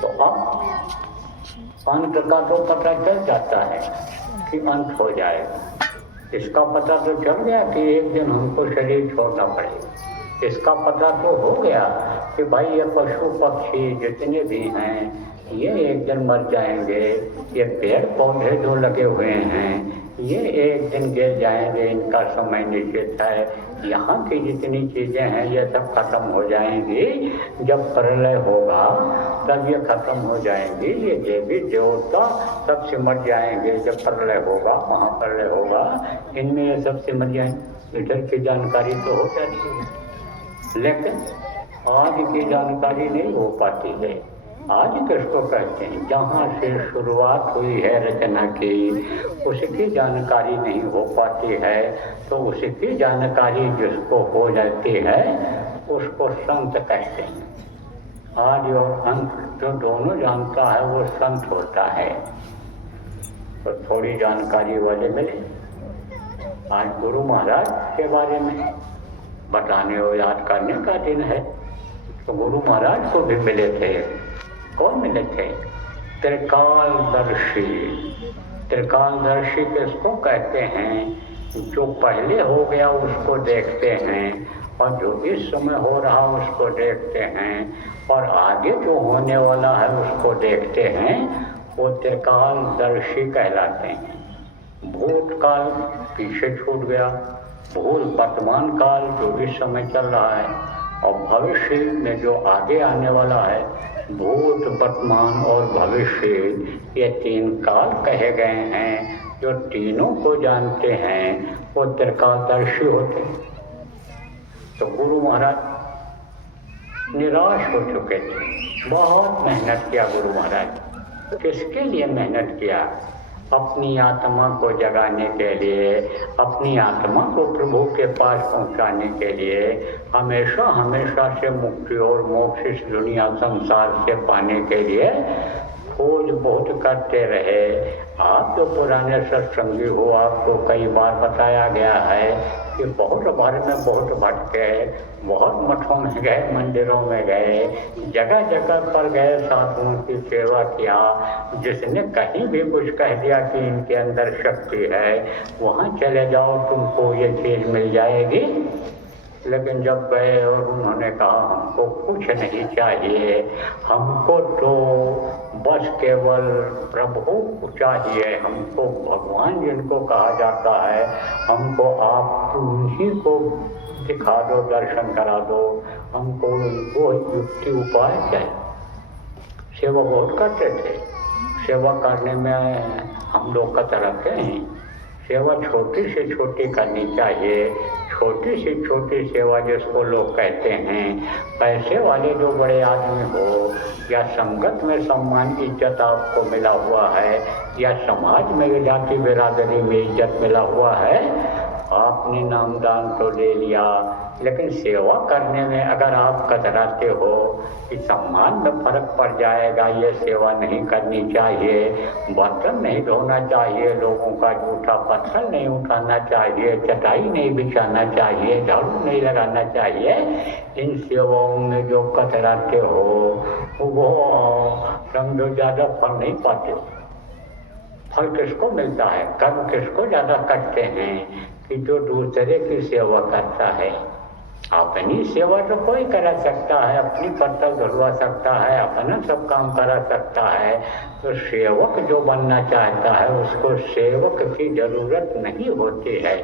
तो अब अंत का तो पता चल जाता है कि अंत हो जाएगा। इसका पता तो चल गया कि एक दिन हमको शरीर छोड़ना पड़ेगा। इसका पता तो हो गया कि भाई ये पशु पक्षी जितने भी हैं, ये एक दिन मर जाएंगे। ये पेड़ पौधे जो लगे हुए हैं, ये एक दिन गिर जाएंगे, इनका समय निश्चित है। यहाँ की जितनी चीज़ें हैं, ये सब खत्म हो जाएंगी। जब प्रलय होगा तब ये खत्म हो जाएंगी। ये देवी देवता सब सिमट जाएंगे। जब प्रलय होगा, महाप्रलय होगा, इनमें ये सब सिमट जाएंगे। इधर की जानकारी तो हो जाती है, लेकिन आज की जानकारी नहीं हो पाती है। आज किसको कहते हैं? जहाँ से शुरुआत हुई है रचना की, उसकी जानकारी नहीं हो पाती है। तो उसकी जानकारी जिसको हो जाती है, उसको संत कहते हैं। आज और अंत जो दोनों जानता है, वो संत होता है। तो थोड़ी जानकारी वाले मिले। आज गुरु महाराज के बारे में बताने और याद करने का दिन है। तो गुरु महाराज को भी मिले थे। कौन मिले थे? त्रिकालदर्शी। त्रिकालदर्शी किसको कहते हैं? जो पहले हो गया उसको देखते हैं, और जो इस समय हो रहा उसको देखते हैं, और आगे जो होने वाला है उसको देखते हैं। वो त्रिकालदर्शी कहलाते हैं। भूतकाल पीछे छूट गया, वर्तमान काल जो इस समय चल रहा है, और भविष्य में जो आगे आने वाला है, भूत, वर्तमान और भविष्य, ये 3 काल कहे गए हैं। जो तीनों को जानते हैं वो त्रिकालदर्शी होते हैं। तो गुरु महाराज निराश हो चुके थे। बहुत मेहनत किया गुरु महाराज। किसके लिए मेहनत किया? अपनी आत्मा को जगाने के लिए, अपनी आत्मा को प्रभु के पास पहुंचाने के लिए, हमेशा हमेशा से मुक्ति और मोक्ष इस दुनिया संसार से पाने के लिए खोज बहुत करते रहे। आप जो पुराने सत्संगी हो, आपको कई बार बताया गया है कि बहुत बार में बहुत भटके, बहुत मठों में गए, मंदिरों में गए, जगह जगह पर गए, साधुओं की सेवा किया। जिसने कहीं भी कुछ कह दिया कि इनके अंदर शक्ति है, वहाँ चले जाओ, तुमको ये चीज़ मिल जाएगी। लेकिन जब गए और उन्होंने कहा हमको कुछ नहीं चाहिए, हमको तो बस केवल प्रभु चाहिए, हमको भगवान जिनको कहा जाता है, हमको आप उन्हीं को दिखा दो, दर्शन करा दो, हमको उनको युक्ति उपाय चाहिए। सेवा बहुत करते थे। सेवा करने में हम लोग कतराते हैं। सेवा छोटी से छोटी करनी चाहिए। छोटी से छोटी सेवा जिसको लोग कहते हैं, पैसे वाले जो बड़े आदमी हो, या संगत में सम्मान इज्जत आपको मिला हुआ है, या समाज में जाति बिरादरी में इज्जत मिला हुआ है, आपने नामदान तो ले लिया, लेकिन सेवा करने में अगर आप कतराते हो कि सम्मान में फर्क पड़ जाएगा, ये सेवा नहीं करनी चाहिए, बर्तन नहीं धोना चाहिए, लोगों का जूठा पत्थर नहीं उठाना चाहिए, चटाई नहीं बिछाना चाहिए, झाड़ू नहीं लगाना चाहिए, इन सेवाओं में जो कतराते हो वो समझो ज़्यादा फल नहीं पाते। फल किसको मिलता है? कर्म किसको ज़्यादा करते हैं कि जो दूसरे की सेवा करता है। अपनी सेवा तो कोई करा सकता है, अपनी कर्तव्य धुलवा सकता है, अपना सब काम करा सकता है। तो सेवक जो बनना चाहता है उसको सेवक की जरूरत नहीं होती है।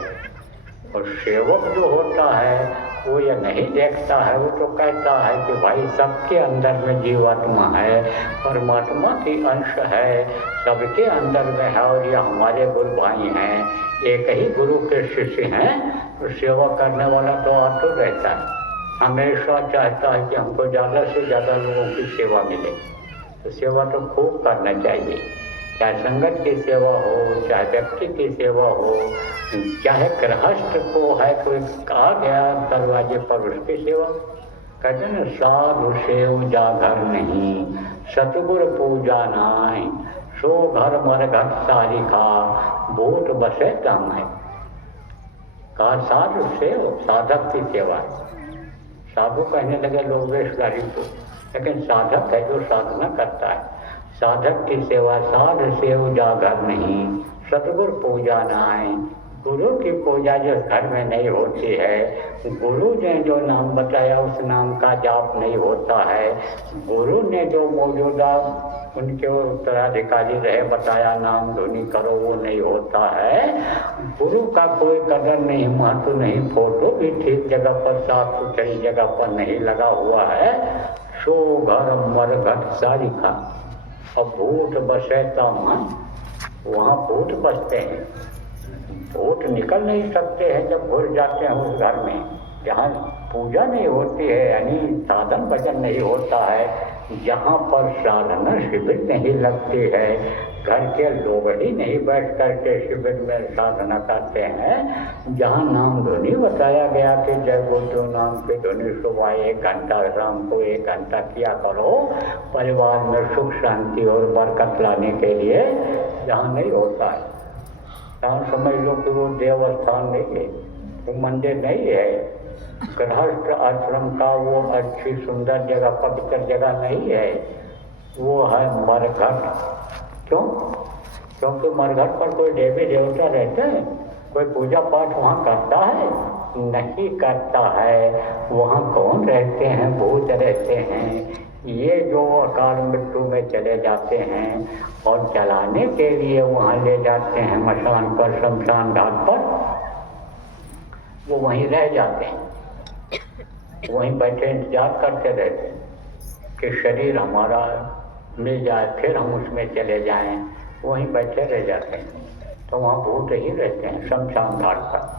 और सेवक जो होता है वो ये नहीं देखता है, वो तो कहता है कि भाई सबके अंदर में जीवात्मा है, परमात्मा की अंश है, सबके अंदर में है, और ये हमारे गुरु भाई हैं, एक ही गुरु के शिष्य हैं। तो सेवा करने वाला तो आतुर रहता है, हमेशा चाहता है कि हमको ज़्यादा से ज़्यादा लोगों की सेवा मिले। तो सेवा तो खूब करना चाहिए, चाहे संगत की सेवा हो, चाहे व्यक्ति की सेवा हो, चाहे गृहस्थ को है कोई आ गया दरवाजे पर उसकी सेवा। कहते न साधु सेव जा घर नहीं, सतगुर पूजा नाई, सो घर मर घर सारिका, बूट बसे तम है। कहा साधु सेव, साधक की सेवा। साधु कहने लगे लोग वेशधारी को, लेकिन साधक है जो साधना करता है। साधक की सेवा, साध सेव जा घर नहीं, सतगुर पूजा नाई। गुरु की पूजा जिस घर में नहीं होती है, गुरु ने जो नाम बताया उस नाम का जाप नहीं होता है, गुरु ने जो मौजूदा उनके उत्तराधिकारी रहे बताया नाम धुनी करो, वो नहीं होता है। गुरु का कोई कदर नहीं, महत्व नहीं, फोटो भी ठीक जगह पर, साफ सुथरी जगह पर नहीं लगा हुआ है। सो घर मर घट सारी खा। अब भूत बसेता मन, वहाँ भूत बसते हैं। भूत निकल नहीं सकते हैं जब घुस जाते हैं उस घर में जहाँ पूजा नहीं होती है, यानी साधन भजन नहीं होता है, जहाँ पर साधना शिविर नहीं लगती है, घर के लोग ही नहीं बैठ करके शिविर में साधना करते हैं, जहाँ नाम धुनी बताया गया कि जय गुरु नाम की धुनी सुबह 1 घंटा, शाम को 1 घंटा किया करो, परिवार में सुख शांति और बरकत लाने के लिए, जहाँ नहीं होता है तहाँ समझ लो कि वो देवस्थान नहीं है, वो मंदिर नहीं है, गृहस्थ आश्रम का वो अच्छी सुंदर जगह, पवित्र जगह नहीं है, वो है मरघट। क्यों? क्योंकि मरघट पर कोई देवी देवता रहते हैं, कोई पूजा पाठ वहाँ करता है? नहीं करता है। वहाँ कौन रहते हैं? भूत रहते हैं। ये जो अकाल मृत्यु में चले जाते हैं और जलाने के लिए वहाँ ले जाते हैं मशान पर, शमशान घाट पर, वो वहीं रह जाते हैं, वहीं बैठे इंतजार करते रहते हैं कि शरीर हमारा मिल जाए, फिर हम उसमें चले जाएं, वहीं बैठे रह जाते हैं। तो वहाँ भूत ही रहते हैं शमशान घाट पर।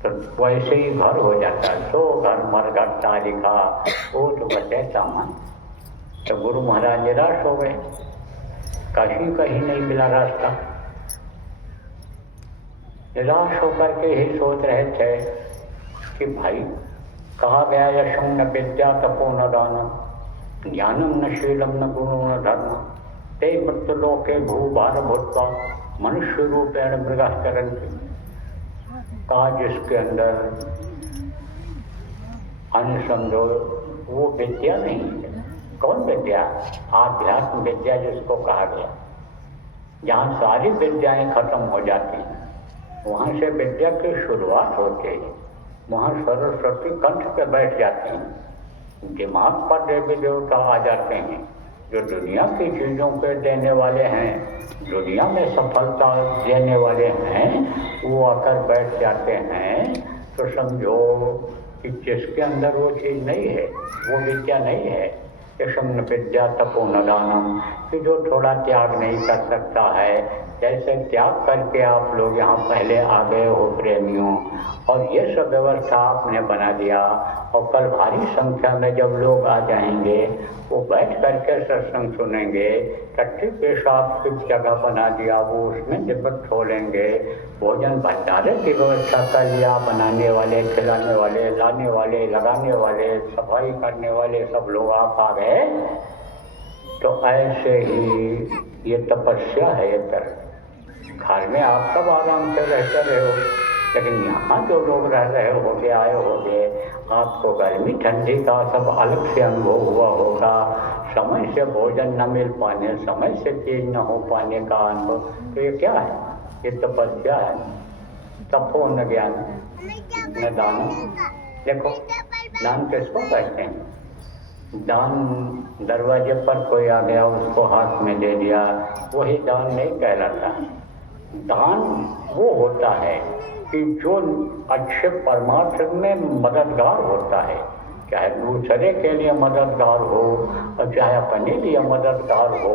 तो वैसे ही घर हो जाता है, सो घर मर घट तारिका, वो तो बचे सामान। तो गुरु महाराज निराश हो गए, कहीं कहीं नहीं मिला रास्ता। निराश होकर के ही सोच रहे थे कि भाई कहा गया यशं न विद्या तपो न दानम, ज्ञानम न शीलम न गुणो न धर्म। ते मृत्युलोके भूभारभूत्वा मनुष्य रूपेण मृगाचरन्ति। कहा जिसके अंदर समझो वो विद्या नहीं है। कौन विद्या? आध्यात्म विद्या जिसको कहा गया। जहाँ सारी विद्याएं खत्म हो जाती हैं वहाँ से विद्या की शुरुआत होती है। वहाँ सरस्वती कंठ पे बैठ जाती हैं, दिमाग पर देवी देवता आ जाते हैं। जो दुनिया की चीज़ों पे देने वाले हैं, दुनिया में सफलता देने वाले हैं, वो आकर बैठ जाते हैं। तो समझो कि जिसके अंदर वो चीज़ नहीं है, वो विद्या नहीं है। यशम्न विद्या तपो न दानम, कि जो थोड़ा त्याग नहीं कर सकता है। जैसे त्याग करके आप लोग यहाँ पहले आ गए हो प्रेमियों, और ये सब व्यवस्था आपने बना दिया, और कल भारी संख्या में जब लोग आ जाएंगे वो बैठ करके सत्संग सुनेंगे। टट्टी पेशाब की जगह बना दिया, वो उसमें दिब्बत खोलेंगे। भोजन भंडारे की व्यवस्था कर लिया, बनाने वाले, खिलाने वाले, लाने वाले, लगाने वाले, सफाई करने वाले सब लोग आप आ गए। तो ऐसे ही ये तपस्या है। ये तरह घर में आप सब आराम से रहते रहे हो, लेकिन यहाँ जो लोग रह रहे होगे, आए होगे, आपको गर्मी ठंडी का सब अलग से अनुभव हुआ होगा। समय से भोजन न मिल पाने, समय से चीज न हो पाने का अनुभव, तो ये क्या है? ये तपस्या है। तपो न ज्ञान न दान। देखो दान किसको कहते हैं? दान दरवाजे पर कोई आ गया, उसको हाथ में दे दिया, वही दान नहीं कहलाता। दान वो होता है कि जो अच्छे परमार्थ में मददगार होता है, चाहे दूसरे के लिए मददगार हो और चाहे अपने लिए मददगार हो,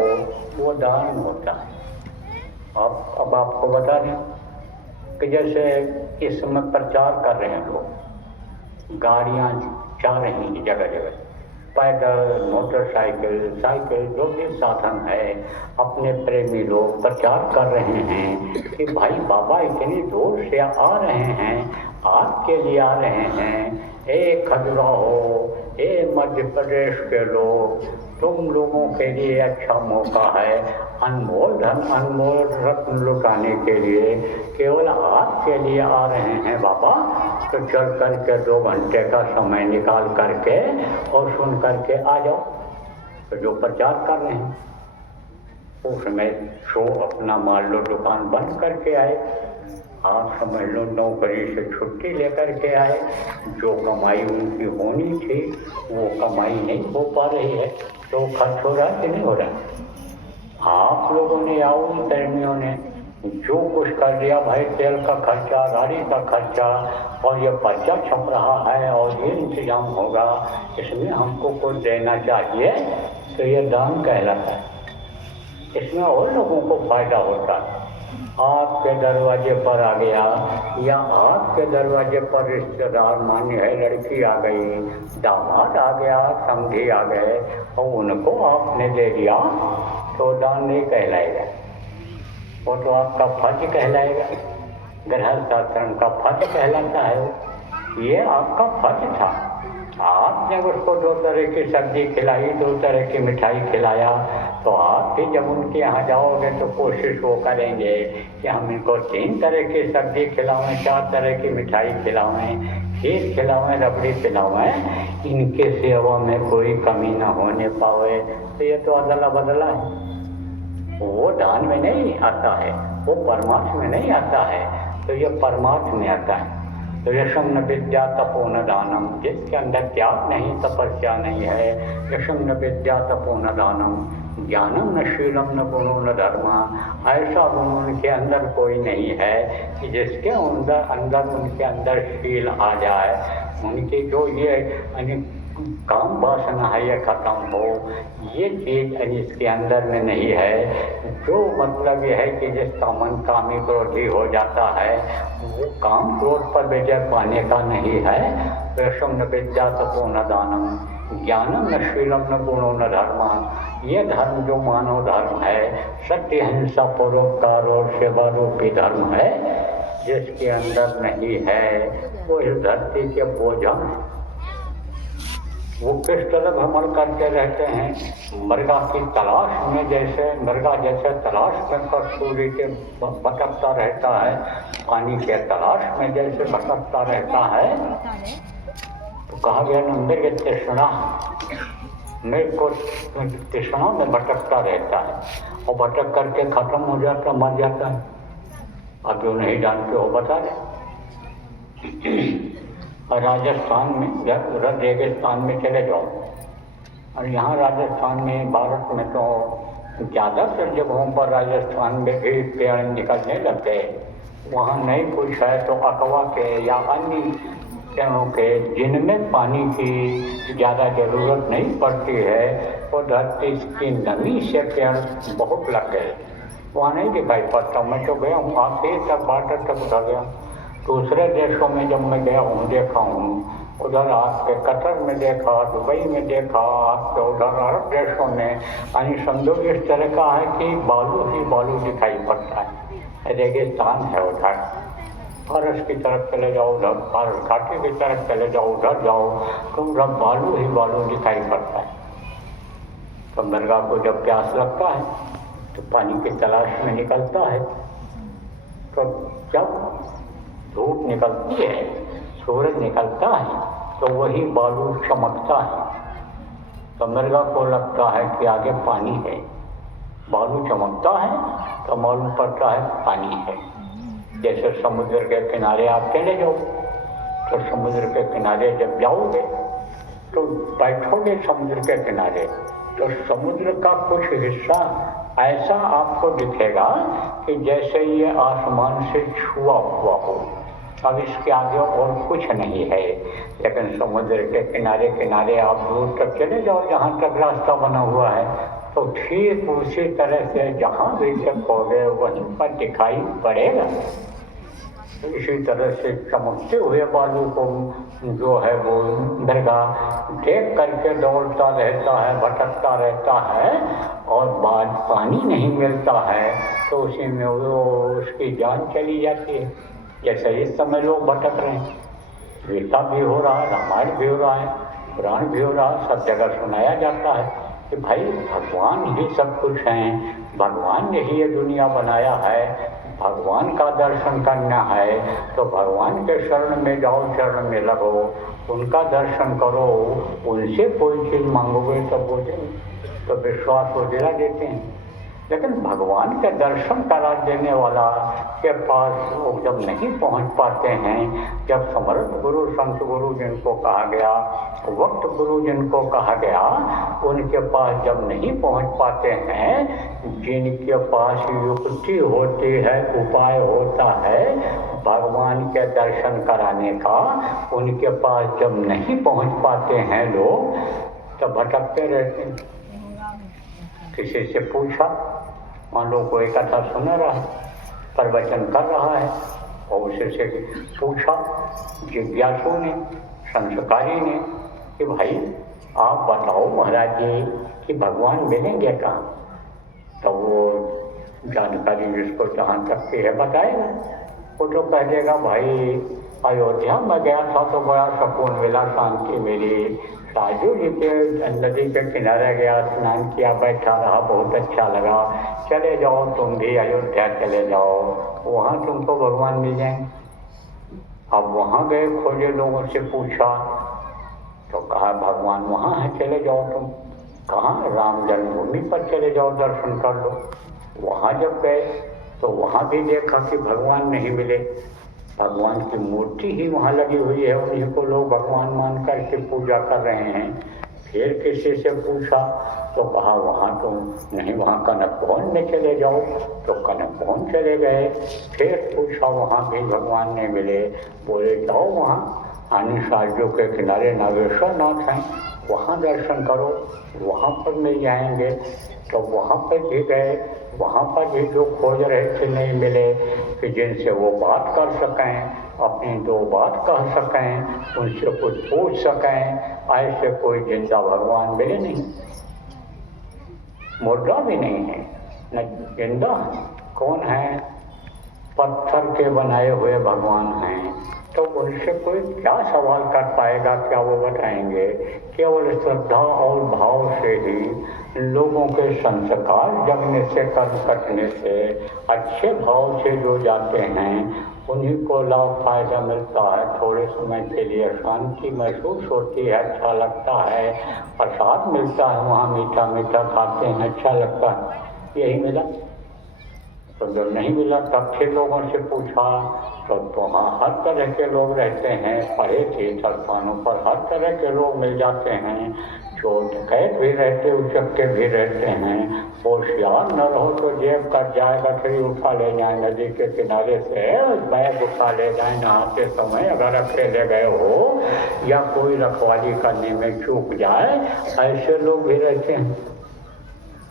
वो दान होता है। अब आपको बता दें कि जैसे इस समय प्रचार कर रहे हैं लोग, गाड़ियाँ जा रही हैं जगह जगह, पैदल, मोटरसाइकिल, साइकिल, जो भी साधन है, अपने प्रेमी लोग प्रचार कर रहे हैं कि भाई बाबा इतनी दूर से आ रहे हैं, आपके लिए आ रहे हैं। खजुराहो, मध्य प्रदेश के लोग, तुम लोगों के लिए अच्छा मौका है अनमोल धन, अनमोल रत्न लुटाने के लिए। केवल आपके लिए आ रहे हैं बाबा, तो चल करके 2 घंटे का समय निकाल करके और सुन करके आ जाओ। तो जो प्रचार कर रहे हैं उसमें शो अपना मान लो दुकान बंद करके आए, आप समझ लो नौकरी से छुट्टी लेकर के आए, जो कमाई उनकी होनी थी वो कमाई नहीं हो पा रही है, तो खर्च हो रहा है कि नहीं हो रहा? आप लोगों ने या उन कर्मियों ने जो कुछ कर दिया भाई, तेल का खर्चा, गाड़ी का खर्चा, और ये पर्चा छप रहा है और ये इंतजाम होगा, इसमें हमको कुछ देना चाहिए, तो ये दान कहलाता है। इसमें और लोगों को फायदा होता है। आपके दरवाजे पर आ गया, या आपके दरवाजे पर रिश्तेदार मान्य है, लड़की आ गई, दामाद आ गया, समधी आ गए, और उनको आपने दे दिया, तो दान नहीं कहलाएगा, वो तो आपका फर्ज कहलाएगा। गृहस्थाश्रम का फर्ज कहलाता है। ये आपका फर्ज था। आपने उसको 2 तरह की सब्जी खिलाई, 2 तरह की मिठाई खिलाया, तो आप भी जब उनके यहाँ जाओगे तो कोशिश वो करेंगे कि हम इनको 3 तरह की सब्जी खिलाएं, 4 तरह की मिठाई खिलाएं, खीर खिलाएं, रबड़ी खिलाएं, इनके सेवा में कोई कमी ना होने पावे। तो ये तो अदला बदला है। वो दान में नहीं आता है, वो परमार्थ में नहीं आता है, तो ये परमार्थ में आता है। तो यशम न विद्या तपो न दानम, जिसके अंदर त्याग नहीं, तपस्या नहीं है, यशम न विद्या तपो न दानम, ज्ञानम न शीलम न गुणो न धर्मा, ऐसा गुण उनके अंदर कोई नहीं है कि जिसके अंदर उनके अंदर शील आ जाए, उनकी जो ये काम वासना है ये खत्म हो, ये चीज इसके अंदर में नहीं है। जो मतलब ये है कि जिसका मन कामी क्रोधी हो जाता है, वो काम क्रोध पर विजय पाने का नहीं है। यशम न विद्या तपो न दानम, ज्ञानम न शीलम न गुणो न धर्मा, ये धर्म जो मानव धर्म है, सत्य, हिंसा, परोपकार और सेवा रूपी धर्म है, जिसके अंदर नहीं है वो इस धरती के बोझ हैं। वो किस तरह भ्रमण करते रहते हैं, मृगा की तलाश में, जैसे मृगा जैसे तलाश में कस्तूरी के भटकता रहता है, पानी के तलाश में जैसे भटकता रहता है। तो कहा गया नंदर के तृष्णा, मेरे को तृष्णा में भटकता रहता है और भटक करके खत्म हो जाता, मर जाता है। अब जो नहीं जानते हो बता रहे। राजस्थान में या रेगिस्तान में चले जाओ, और यहाँ राजस्थान में, भारत में तो ज़्यादातर जगहों पर राजस्थान में भी पेड़ निकलने लगते। वहाँ नहीं कुछ है तो अकवा के या अन्य पेड़ों के जिनमें पानी की ज़्यादा ज़रूरत नहीं पड़ती है, वो धरती की नमी से पेड़ बहुत लग गए, वहाँ नहीं दिखाई पड़ता। मैं तो गया हूँ, आते तक बाटर तक उठा गया। दूसरे देशों में जब मैं गया हूँ, देखा हूँ, उधर आपके कतर में देखा, दुबई में देखा, आपके उधर अरब देशों में, यानी समझो इस तरह का है कि बालू ही बालू दिखाई पड़ता है। रेगिस्तान है उधर, फारस की तरफ चले जाओ, उधर फारस घाटी की तरफ चले जाओ, उधर जाओ तो उधर बालू ही बालू दिखाई पड़ता है। तो मृगा को जब प्यास लगता है तो पानी की तलाश में निकलता है। तो जब धूप निकलती है, सूरज निकलता है, तो वही बालू चमकता है। तो मृगा को लगता है कि आगे पानी है, बालू चमकता है तो मालूम पड़ता है पानी है। जैसे समुद्र के किनारे आप चले जाओ, तो समुद्र के किनारे जब जाओगे तो बैठोगे समुद्र के किनारे, तो समुद्र का कुछ हिस्सा ऐसा आपको दिखेगा कि जैसे ये आसमान से छुआ हुआ हो। अब इसके आगे और कुछ नहीं है। लेकिन समुद्र के किनारे किनारे आप दूर तक चले जाओ, जहाँ तक रास्ता बना हुआ है, तो ठीक उसी तरह से जहाँ भी देखोगे वहीं पर दिखाई पड़ेगा। इसी तरह से चमकते हुए बालू को जो है वो मृगा देख करके दौड़ता रहता है, भटकता रहता है, और बाद पानी नहीं मिलता है तो उसी में वो उसकी जान चली जाती है। जैसे इस समय लोग भटक रहे हैं, गीता भी हो रहा है, रामायण भी हो रहा है, पुराण भी हो रहा है, सब जगह सुनाया जाता है कि भाई भगवान ही सब कुछ हैं, भगवान ने ही ये दुनिया बनाया है, भगवान का दर्शन करना है तो भगवान के शरण में जाओ, शरण में लगो, उनका दर्शन करो, उनसे कोई चीज़ मांगोगे तो वो देंगे। तो विश्वास वो दिला देते हैं। लेकिन भगवान के दर्शन करा देने वाला के पास वो जब नहीं पहुंच पाते हैं, जब समर्थ गुरु, संत गुरु जिनको कहा गया, वक्त गुरु जिनको कहा गया, उनके पास जब नहीं पहुंच पाते हैं, जिनके पास युक्ति होती है, उपाय होता है भगवान के दर्शन कराने का, उनके पास जब नहीं पहुंच पाते हैं लोग, तब भटकते रहते हैं। किसी से पूछा, मान लो कोई कथा सुन रहा है, प्रवचन कर रहा है, और उसे से पूछा जिज्ञासु ने, संस्कारी ने कि भाई आप बताओ महाराज जी कि भगवान मिलेंगे कहाँ? तो वो जानकारी जिसको जहाँ तक की है बताएगा। वो तो कह देगा भाई अयोध्या में गया था तो बड़ा सुकून मिला, शांति मिली, साजू जी के नदी के किनारे गया, स्नान किया, बैठा रहा, बहुत अच्छा लगा, चले जाओ तुम भी अयोध्या चले जाओ, वहाँ तुमको भगवान मिल जाएंगे। अब वहाँ गए, खोजे, लोगों से पूछा तो कहा भगवान वहाँ है, चले जाओ तुम। कहाँ? राम जन्मभूमि पर चले जाओ, दर्शन कर लो। वहाँ जब गए तो वहाँ भी देखा कि भगवान नहीं मिले, भगवान की मूर्ति ही वहाँ लगी हुई है, उन्हीं को लोग भगवान मान करके पूजा कर रहे हैं। फिर किसी से पूछा तो कहा वहाँ तो नहीं, वहाँ कनक भवन में चले जाओ, तो कनक भवन चले गए। फिर पूछा वहाँ भी भगवान नहीं मिले, बोले जाओ वहाँ आनिसार्यों के किनारे नागेश्वर नाथ हैं, वहाँ दर्शन करो, वहाँ पर मिल जाएंगे। तो वहाँ पर भी गए, वहाँ पर भी जो खोज रहे थे नहीं मिले, कि जिनसे वो बात कर सकें, अपनी दो बात कह सकें, उनसे कुछ पूछ सकें, ऐसे कोई जिंदा भगवान मिले नहीं। मुर्दा भी नहीं है, न जिंदा। कौन है? पत्थर के बनाए हुए भगवान हैं, तो उनसे कोई क्या सवाल कर पाएगा, क्या वो बताएंगे? केवल श्रद्धा और भाव से ही लोगों के संस्कार जगने से, कर्म करने से, अच्छे भाव से जो जाते हैं उन्हीं को लाभ फायदा मिलता है। थोड़े समय के लिए शांति महसूस होती है, अच्छा लगता है, प्रसाद मिलता है, वहाँ मीठा मीठा खाते हैं, अच्छा लगता है। यही मिला। तो जब नहीं मिला तब फिर लोगों से पूछा तो वहाँ हर तरह के लोग रहते हैं, पढ़े तीर्थ स्थानों पर हर तरह के लोग मिल जाते हैं, चोर डकैत भी रहते, उचक्के भी रहते हैं। होशियार न रहो तो जेब कट जाएगा, फिर उठा ले जाए नदी के किनारे से, बैग उठा ले जाए नहाते समय, अगर अकेले गए हो या कोई रखवाली करने में चूक जाए, ऐसे लोग भी रहते हैं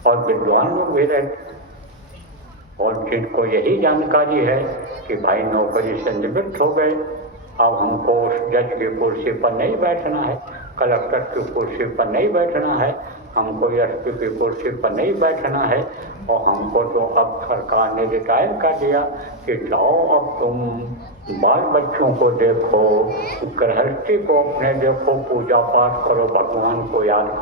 और विद्वान लोग भी रहते हैं। और जिनको यही जानकारी है कि भाई नौकरी से निवृत्त हो गए, अब हमको उस जज की कुर्सी पर नहीं बैठना है, कलेक्टर की कुर्सी पर नहीं बैठना है, हमको एसपी की कुर्सी पर नहीं बैठना है, और हमको तो अब सरकार ने रिटायर कर दिया कि जाओ अब तुम बाल बच्चों को देखो, गृहस्थी को अपने देखो, पूजा पाठ करो, भगवान को याद